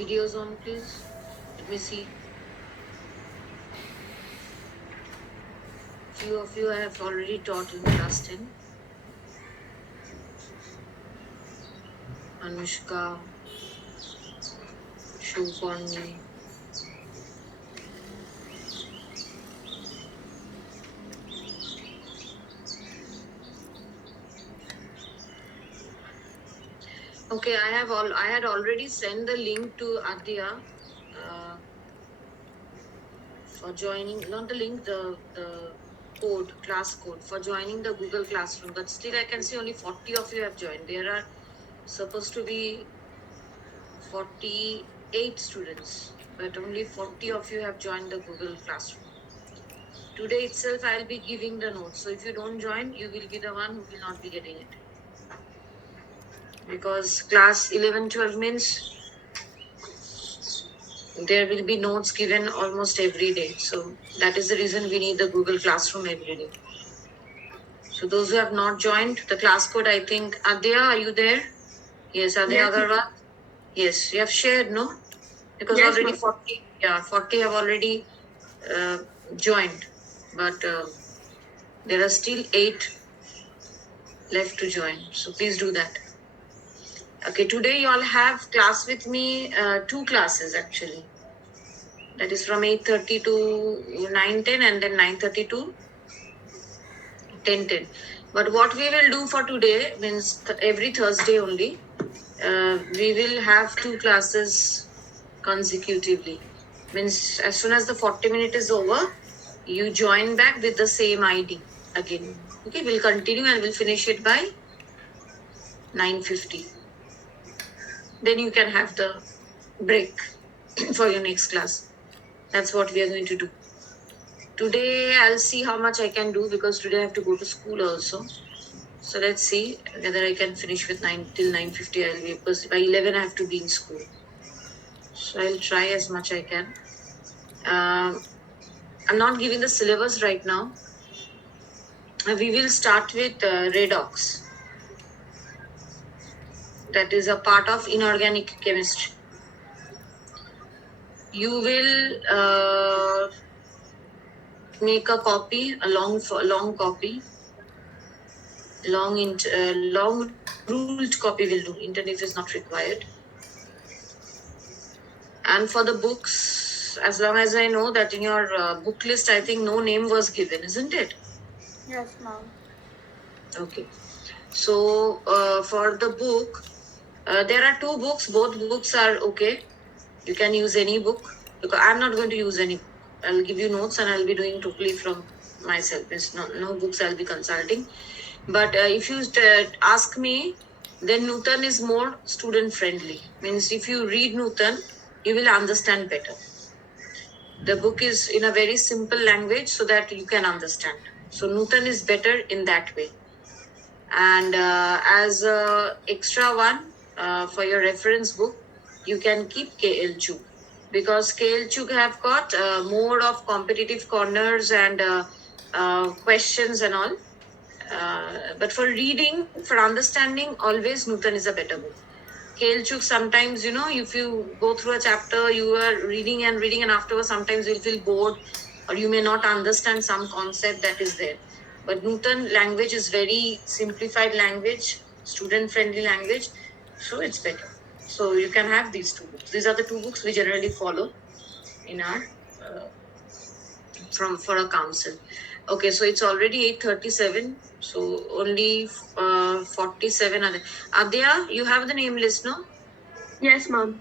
videos on, please? Let me see. Few of you I have already taught in class 10. Anushka, Shubhani. Okay, I had already sent the link to Adya for joining, not the link, the code, class code for joining the Google Classroom. But still I can see only 40 of you have joined. There are supposed to be 48 students, but only 40 of you have joined the Google Classroom. Today itself I'll be giving the notes. So if you don't join, you will be the one who will not be getting it. Because class 11, 12 means there will be notes given almost every day. So that is the reason we need the Google Classroom every day. So those who have not joined the class code, I think, Adya, are you there? Yes, Adya Yes, Agarwal. Yes, you have shared, no? Because yes, already ma'am. 40, yeah, 40 have already joined. But there are still 8 left to join. So please do that. Okay, today you all have class with me, 2 classes actually. That is from 8:30 to 9:10 and then 9:30 to 10:10. But what we will do for today means every Thursday only, we will have 2 classes consecutively. Means as soon as the 40-minute is over, you join back with the same ID again. Okay, we'll continue and we'll finish it by 9:50. Then you can have the break for your next class. That's what we are going to do. Today I'll see how much I can do because today I have to go to school also. So let's see whether I can finish with 9 till 9:50. I'll be, because by 11 I have to be in school. So I'll try as much I can. I'm not giving the syllabus right now. We will start with redox. That is a part of inorganic chemistry. You will make a copy, a long copy, long ruled copy will do. Internet is not required. And for the books, as long as I know that in your book list, I think no name was given, isn't it? Yes, ma'am. Okay. So for the book, there are 2 books. Both books are okay. You can use any book because I'm not going to use any book. I'll give you notes and I'll be doing totally from myself. It's no books I'll be consulting. But if you ask me, then Nutan is more student friendly. Means if you read Nutan, you will understand better. The book is in a very simple language so that you can understand. So Nutan is better in that way. And as a extra one for your reference book, you can keep KL Chug because KL Chug have got more of competitive corners and questions and all. But for reading, for understanding, always Nutan is a better book. KL Chug, sometimes, if you go through a chapter, you are reading and afterwards, sometimes you'll feel bored or you may not understand some concept that is there. But Nutan language is very simplified language, student friendly language, so it's better. So you can have these 2 books. These are the 2 books we generally follow in our for a council. Okay, so it's already 8:37. So only 47 are there. Adya, you have the name list, no? Yes, ma'am.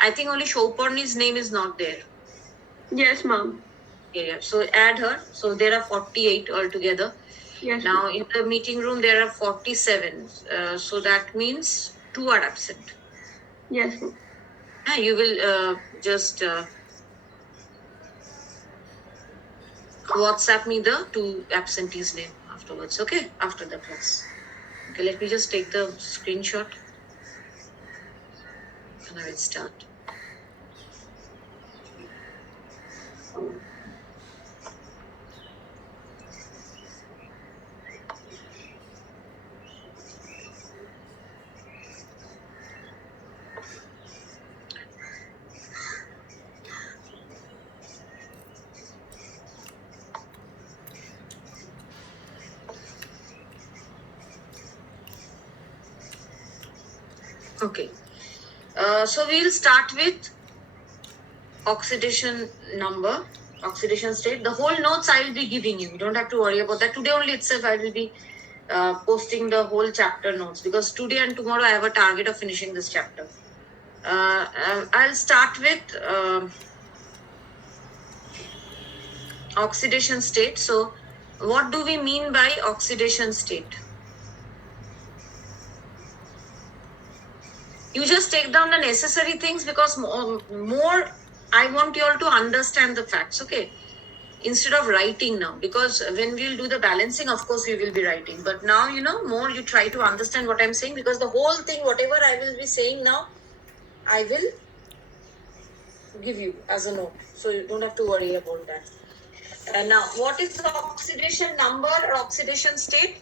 I think only Shoporni's name is not there. Yes, ma'am. Yeah. So add her. So there are 48 altogether. Yes, Now ma'am. in the meeting room there are 47. So that means 2 are absent. Yes, ma'am. You will just WhatsApp me the 2 absentees name afterwards. Okay, after the class. Okay, let me just take the screenshot and I will start. Okay. So we'll start with oxidation number, oxidation state. The whole notes I will be giving you. You don't have to worry about that. Today only itself I will be posting the whole chapter notes, because today and tomorrow I have a target of finishing this chapter. I'll start with oxidation state. So what do we mean by oxidation state? You just take down the necessary things, because more I want you all to understand the facts, okay? Instead of writing now, because when we'll do the balancing, of course we will be writing, but now more you try to understand what I'm saying, because the whole thing, whatever I will be saying now, I will give you as a note, so you don't have to worry about that. Now, what is the oxidation number or oxidation state?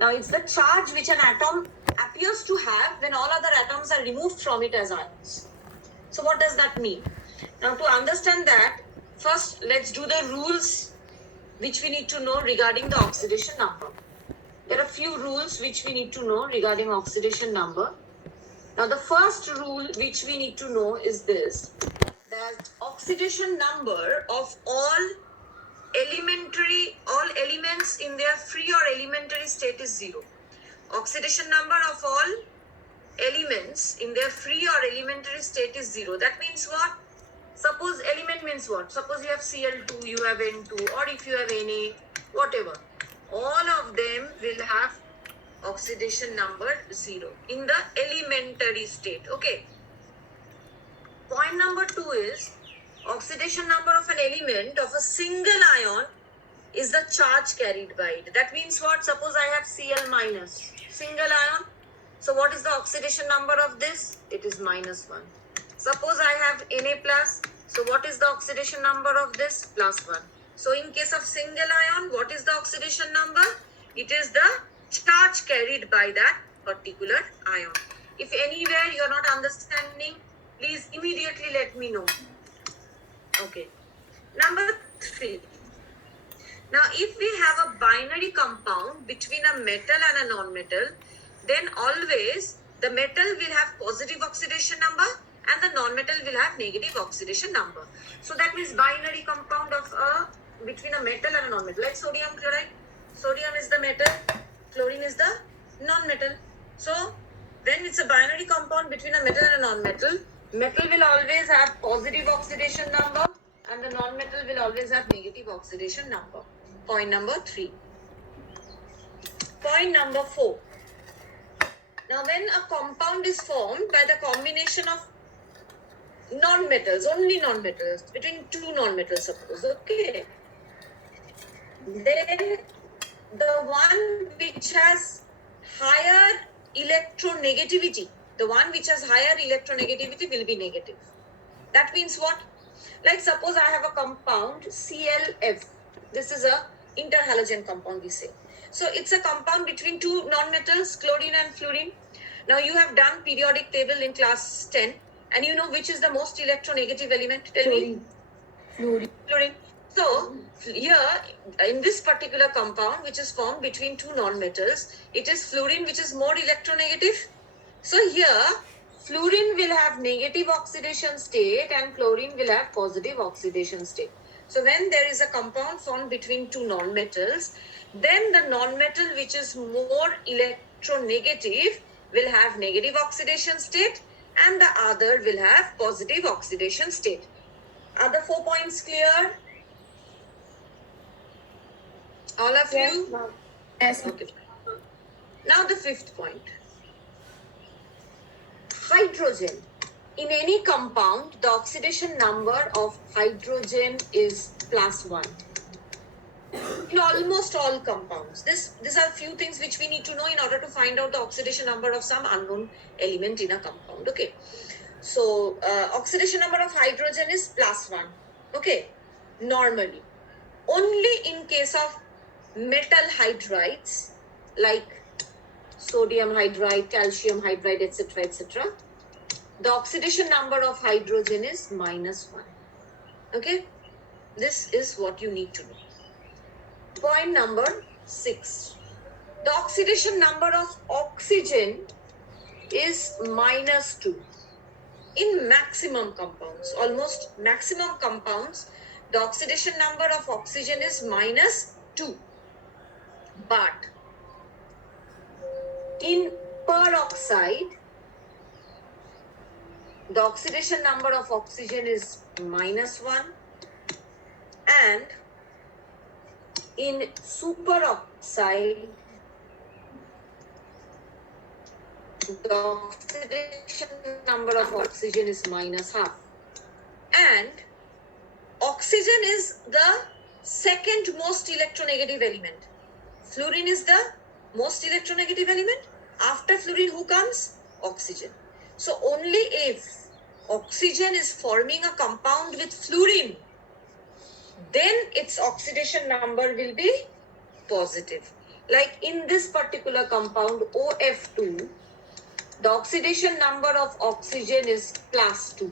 Now, it's the charge which an atom appears to have when all other atoms are removed from it as ions. So what does that mean? Now, to understand that, first let's do the rules which we need to know regarding the oxidation number. There are a few rules which we need to know regarding oxidation number. Now, the first rule which we need to know is this, that oxidation number of all elements in their free or elementary state is 0. Oxidation number of all elements in their free or elementary state is 0. That means what? Suppose element means what? Suppose you have Cl2, you have N2, or if you have Na, whatever. All of them will have oxidation number 0 in the elementary state. Okay. Point number 2 is oxidation number of an element of a single ion is the charge carried by it. That means what? Suppose I have Cl minus, single ion. So what is the oxidation number of this? It is -1. Suppose I have Na plus. So what is the oxidation number of this? +1. So in case of single ion, what is the oxidation number? It is the charge carried by that particular ion. If anywhere you are not understanding, please immediately let me know. Okay. Number 3. Now, if we have a binary compound between a metal and a non-metal, then always the metal will have positive oxidation number and the non-metal will have negative oxidation number. So that means binary compound of between a metal and a non-metal, like sodium chloride. Sodium is the metal, chlorine is the non-metal. So when it's a binary compound between a metal and a non-metal, metal will always have positive oxidation number and the non-metal will always have negative oxidation number. Point number 3. Point number 4. Now, when a compound is formed by the combination of non-metals, only non-metals, between two non-metals, suppose, okay, then the one which has higher electronegativity, will be negative. That means what? Like suppose I have a compound ClF. This is a interhalogen compound, we say. So it's a compound between two non-metals, chlorine and fluorine. Now you have done periodic table in class 10 and you know which is the most electronegative element. Tell me. Fluorine. So here in this particular compound which is formed between two non-metals, it is fluorine which is more electronegative. So here fluorine will have negative oxidation state and chlorine will have positive oxidation state. So when there is a compound formed between two non-metals, then the non-metal which is more electronegative will have negative oxidation state and the other will have positive oxidation state. Are the 4 points clear? All of you? Ma'am. Yes. Okay. Now the 5th point. Hydrogen. In any compound, the oxidation number of hydrogen is +1. In almost all compounds. These are few things which we need to know in order to find out the oxidation number of some unknown element in a compound. Okay. So, oxidation number of hydrogen is +1. Okay. Normally. Only in case of metal hydrides like sodium hydride, calcium hydride, etc., the oxidation number of hydrogen is -1. Okay, this is what you need to know. Point number 6. The oxidation number of oxygen is -2. In maximum compounds, almost maximum compounds, the oxidation number of oxygen is -2. But in peroxide, the oxidation number of oxygen is -1, and in superoxide, the oxidation number of oxygen is -1/2. And oxygen is the second most electronegative element. Fluorine is the most electronegative element. After fluorine, who comes? Oxygen. So only if oxygen is forming a compound with fluorine, then its oxidation number will be positive. Like in this particular compound OF2, the oxidation number of oxygen is +2.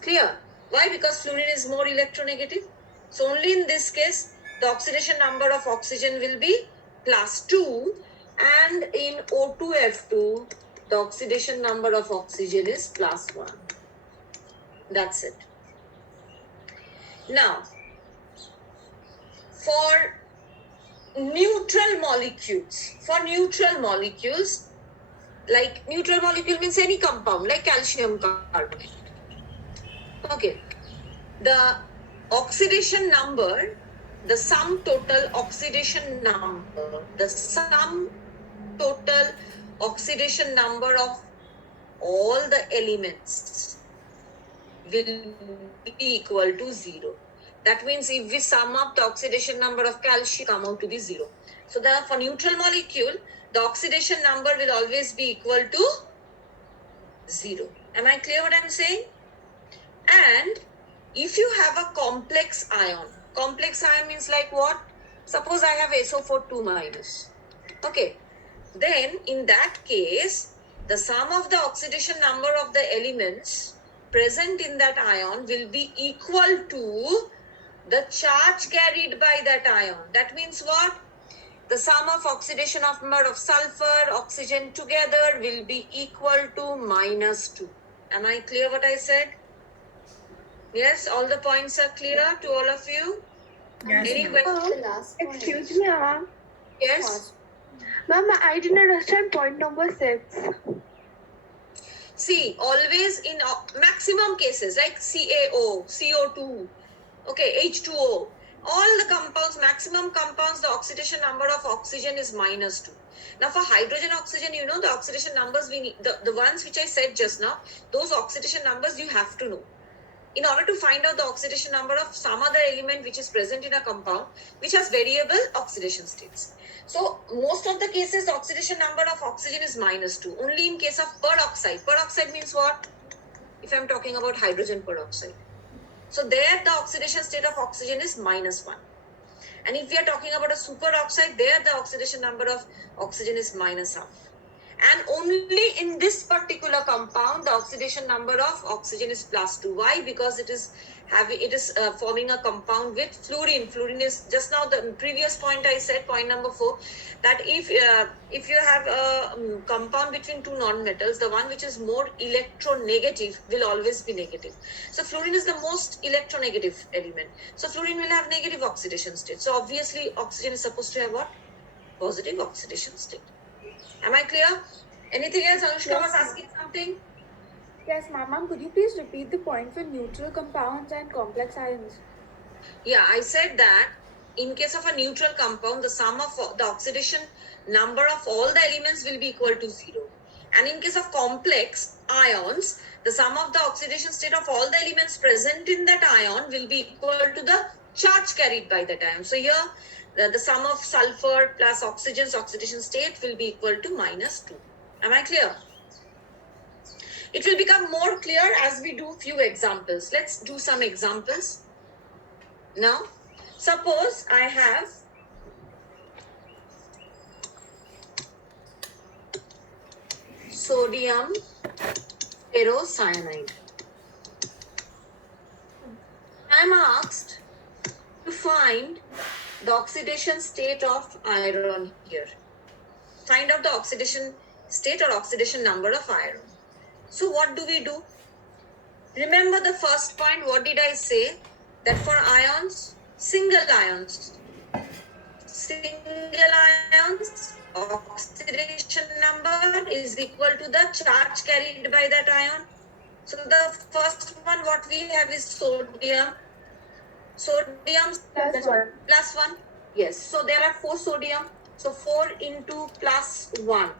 Clear? Why? Because fluorine is more electronegative. So only in this case, the oxidation number of oxygen will be +2, and in O2F2, the oxidation number of oxygen is +1. That's it. Now, for neutral molecules, like neutral molecule means any compound, like calcium carbonate. Okay, the oxidation number, the sum total oxidation number of all the elements will be equal to 0. That means if we sum up the oxidation number of calcium, come out to be 0. So for neutral molecule, the oxidation number will always be equal to 0. Am I clear what I'm saying? And if you have a complex ion means like what? Suppose I have SO4 2-. Okay, then in that case, the sum of the oxidation number of the elements present in that ion will be equal to the charge carried by that ion. That means what? The sum of oxidation of number of sulfur, oxygen together will be equal to -2. Am I clear what I said? Yes, all the points are clear to all of you? Yes, Any ma'am. questions? Excuse me, ma'am. Yes? Ma'am, I didn't understand point number 6. See, always in maximum cases like CaO, CO2, okay, H2O, all the compounds, maximum compounds, the oxidation number of oxygen is -2. Now for hydrogen oxygen, you know the oxidation numbers we need, the ones which I said just now, those oxidation numbers you have to know. In order to find out the oxidation number of some other element which is present in a compound which has variable oxidation states. So most of the cases, the oxidation number of oxygen is -2. Only in case of peroxide. Peroxide means what? If I'm talking about hydrogen peroxide. So there the oxidation state of oxygen is -1. And if we are talking about a superoxide, there the oxidation number of oxygen is -1/2. And only in this particular compound, the oxidation number of oxygen is +2. Why? Because it is forming a compound with fluorine. Fluorine is, just now the previous point I said, point number 4, that if you have a compound between two non-metals, the one which is more electronegative will always be negative. So fluorine is the most electronegative element. So fluorine will have negative oxidation state. So obviously oxygen is supposed to have what? Positive oxidation state. Am I clear? Anything else? Anushka was asking something. Yes, ma'am. Could you please repeat the point for neutral compounds and complex ions? Yeah, I said that in case of a neutral compound, the sum of the oxidation number of all the elements will be equal to 0. And in case of complex ions, the sum of the oxidation state of all the elements present in that ion will be equal to the charge carried by that ion. So here, the sum of sulfur plus oxygen's oxidation state will be equal to -2. Am I clear? It will become more clear as we do few examples. Let's do some examples. Now, suppose I have sodium ferrocyanide. I'm asked to find the oxidation state of iron here. Find out the oxidation state or oxidation number of iron. So what do we do? Remember the first point, what did I say? That for ions, single ions, oxidation number is equal to the charge carried by that ion. So the first one what we have is sodium. Sodium plus 1. Yes. So there are 4 sodium. So 4 into plus 1.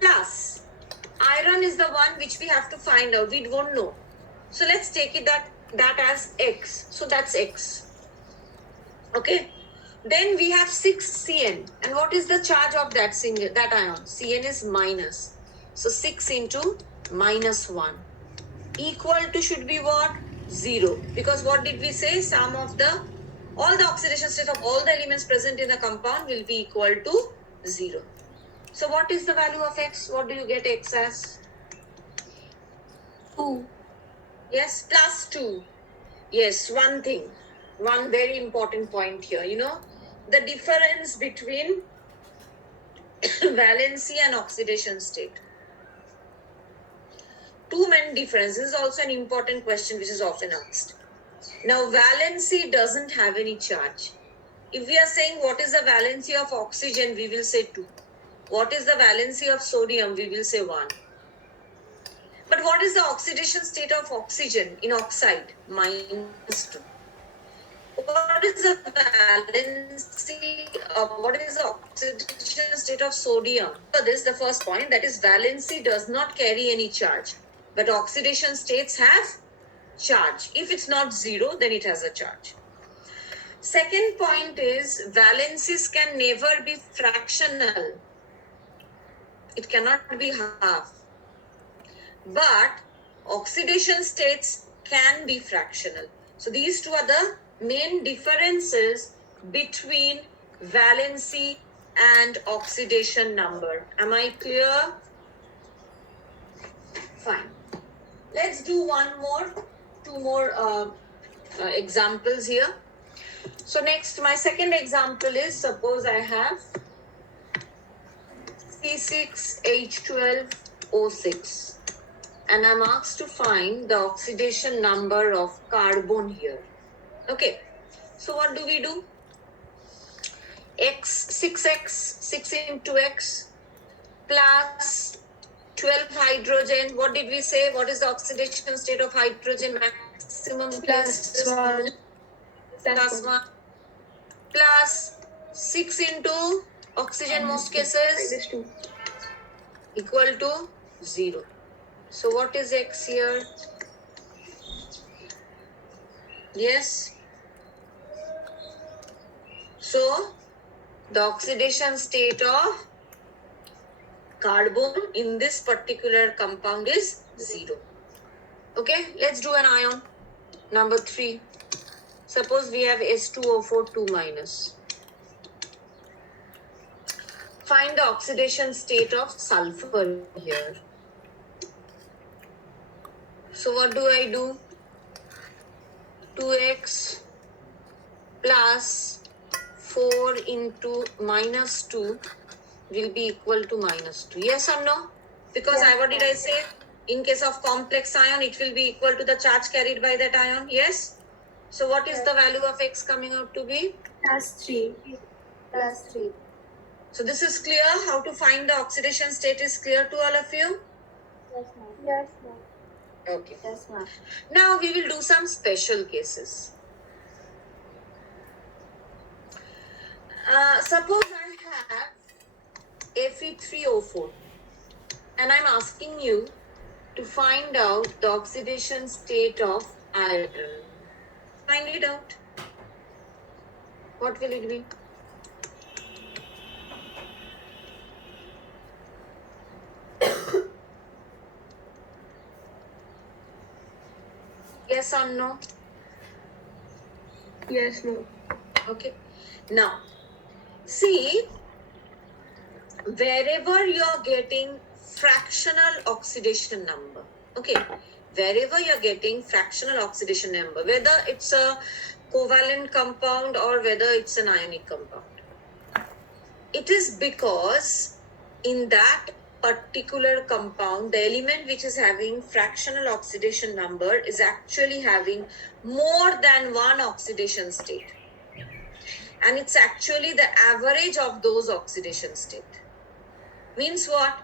Plus iron is the one which we have to find out. We don't know. So let's take it that as X. So that's X. Okay. Then we have 6 Cn. And what is the charge of that ion? Cn is minus. So 6 into minus 1 equal to should be what? 0. Because what did we say? Sum of all the oxidation state of all the elements present in the compound will be equal to 0. So what is the value of X? What do you get X as? 2. Yes, plus 2. Yes, one thing. One very important point here. The difference between valency and oxidation state. Two main differences. This is also an important question which is often asked. Now, valency doesn't have any charge. If we are saying what is the valency of oxygen, we will say 2. What is the valency of sodium? We will say 1. But what is the oxidation state of oxygen in oxide? Minus 2. What is the valency of what is the oxidation state of sodium? So this is the first point, that is valency does not carry any charge, but oxidation states have charge. If it's not 0, then it has a charge. Second point is valencies can never be fractional. It cannot be half. But oxidation states can be fractional. So these two are the main differences between valency and oxidation number. Am I clear? Fine. Let's do two more examples here. So next, my second example is, suppose I have C6H12O6 and I'm asked to find the oxidation number of carbon here. Okay, so what do? 6 into X plus 12 hydrogen. What did we say? What is the oxidation state of hydrogen maximum? Plus 1. Plus 1. Plus 6 into oxygen most cases equal to 0. So what is X here? Yes. So the oxidation state of carbon in this particular compound is 0. Okay, let's do an ion. Number 3. Suppose we have S2O4 2 minus. Find the oxidation state of sulfur here. So what do I do? 2x plus 4 into minus 2 will be equal to minus 2. Yes or no? Because what did I say? In case of complex ion, it will be equal to the charge carried by that ion. Yes? So what is the value of X coming out to be? Plus 3. So this is clear. How to find the oxidation state is clear to all of you? Yes, ma'am. Okay. Yes, ma'am. Now we will do some special cases. Suppose I have Fe3O4 and I'm asking you to find out the oxidation state of iron. Find it out. What will it be? Yes or no? Yes, ma'am. Okay. Now, see, wherever you're getting fractional oxidation number, okay, wherever you're getting fractional oxidation number, whether it's a covalent compound or whether it's an ionic compound, it is because in that particular compound, the element which is having fractional oxidation number is actually having more than one oxidation state. And it's actually the average of those oxidation state. Means what?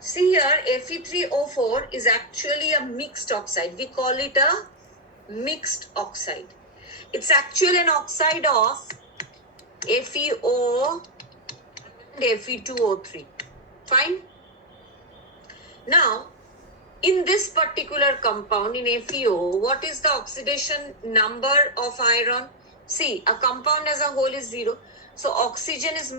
See here, Fe3O4 is actually a mixed oxide. We call it a mixed oxide. It's actually an oxide of FeO and Fe2O3. Fine? Now, in this particular compound, in FeO, what is the oxidation number of iron? See, a compound as a whole is 0. So, oxygen is